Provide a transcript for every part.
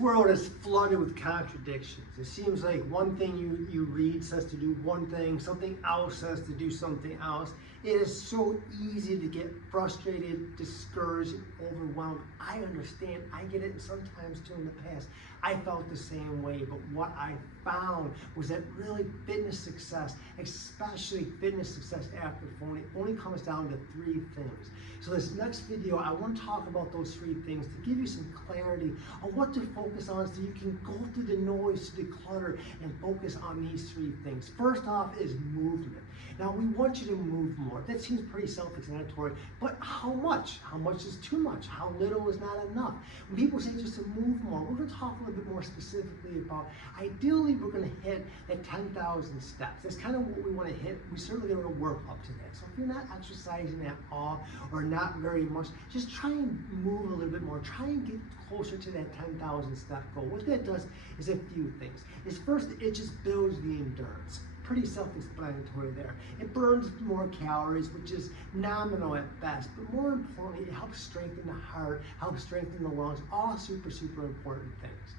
world is flooded with contradictions. It seems like one thing you read says to do one thing, something else says to do something else. It is so easy to get frustrated, discouraged, overwhelmed. I understand, I get it, and sometimes too in the past, I felt the same way, but what I found was that really fitness success, especially fitness success after phone, only comes down to 3 things. So this next video, I want to talk about those 3 things to give you some clarity on what to focus on so you can go through the noise, to declutter, and focus on these 3 things. First off is movement. Now we want you to move more. That seems pretty self-explanatory, but how much? How much is too much? How little is not enough? When people say just to move more, we're going to talk a little bit more specifically about, ideally we're going to hit at 10,000 steps. That's kind of what we want to hit. We certainly want to work up to that. So if you're not exercising at all or not very much, just try and move a little bit more. Try and get closer to that 10,000 step goal. What that does is a few things. First, it just builds the endurance. Pretty self-explanatory there. It burns more calories, which is nominal at best, but more importantly, it helps strengthen the heart, helps strengthen the lungs, all super, super important things.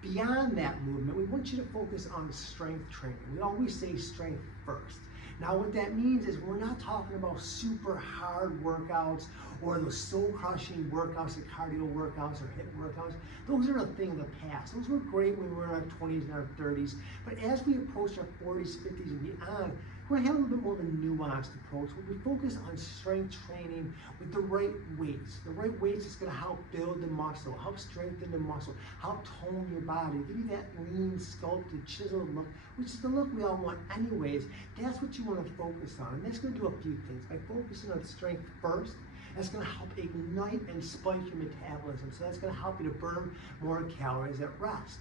Beyond that movement, we want you to focus on strength training. We always say strength first. Now what that means is we're not talking about super hard workouts or those soul-crushing workouts, like cardio workouts or HIIT workouts. Those are a thing of the past. Those were great when we were in our 20s and our 30s. But as we approach our 40s, 50s, and beyond, we're going to have a little bit more of a nuanced approach where we focus on strength training with the right weights. The right weights is going to help build the muscle, help strengthen the muscle, help tone your body, give you that lean, sculpted, chiseled look, which is the look we all want anyways. That's what you want to focus on. And that's going to do a few things. By focusing on strength first, that's going to help ignite and spike your metabolism. So that's going to help you to burn more calories at rest.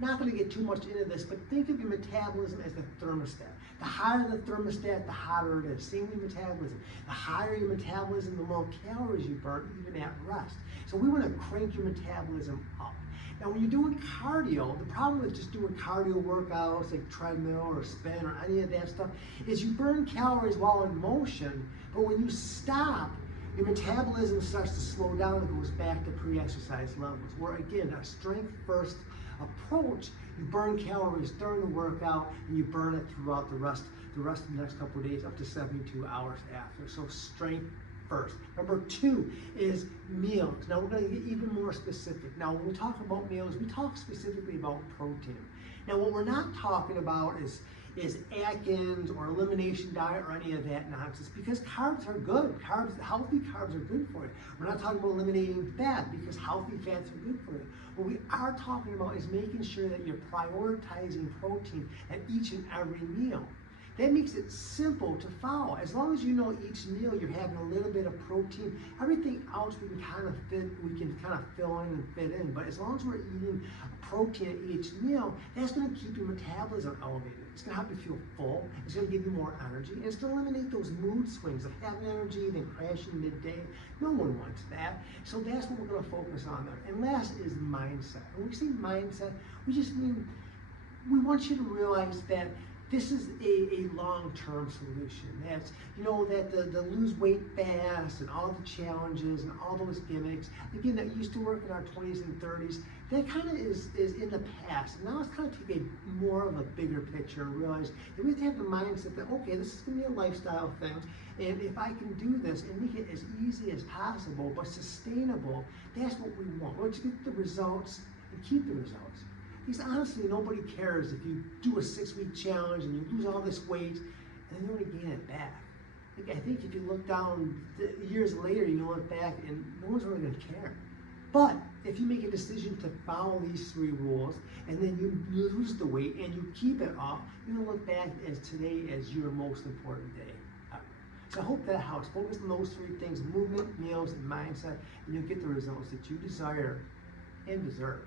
Not going to get too much into this, but think of your metabolism as the thermostat. The higher the thermostat, the hotter it is. Same with metabolism. The higher your metabolism, the more calories you burn, even at rest. So we want to crank your metabolism up. Now, when you're doing cardio, the problem with just doing cardio workouts like treadmill or spin or any of that stuff is you burn calories while in motion, but when you stop, your metabolism starts to slow down and goes back to pre-exercise levels. Where again, a strength first approach, you burn calories during the workout and you burn it throughout the rest of the next couple of days, up to 72 hours after. So strength first. Number 2 is meals. Now we're going to get even more specific. Now when we talk about meals, we talk specifically about protein. Now what we're not talking about is Atkins or elimination diet or any of that nonsense, because carbs are good. Healthy carbs are good for you. We're not talking about eliminating fat, because healthy fats are good for you. What we are talking about is making sure that you're prioritizing protein at each and every meal. That makes it simple to follow. As long as you know each meal you're having a little bit of protein, everything else we can kind of fill in and fit in. But as long as we're eating protein at each meal, that's going to keep your metabolism elevated. It's going to help you feel full. It's going to give you more energy. And it's going to eliminate those mood swings of having energy, then crashing midday. No one wants that. So that's what we're going to focus on there. And last is mindset. When we say mindset, we just mean we want you to realize that this is a long-term solution. That's, that the lose weight fast and all the challenges and all those gimmicks, again, that used to work in our 20s and 30s, that kind of is in the past. And now let's kind of take more of a bigger picture and realize that we have to have the mindset that, okay, this is going to be a lifestyle thing, and if I can do this and make it as easy as possible, but sustainable, that's what we want. Let's get the results and keep the results. Because honestly, nobody cares if you do a 6-week challenge and you lose all this weight and then you only gain it back. I think if you look down years later, you look back and no one's really going to care. But if you make a decision to follow these 3 rules and then you lose the weight and you keep it off, you're going to look back as today as your most important day ever. So I hope that helps. Focus on those 3 things: movement, meals, and mindset, and you'll get the results that you desire and deserve.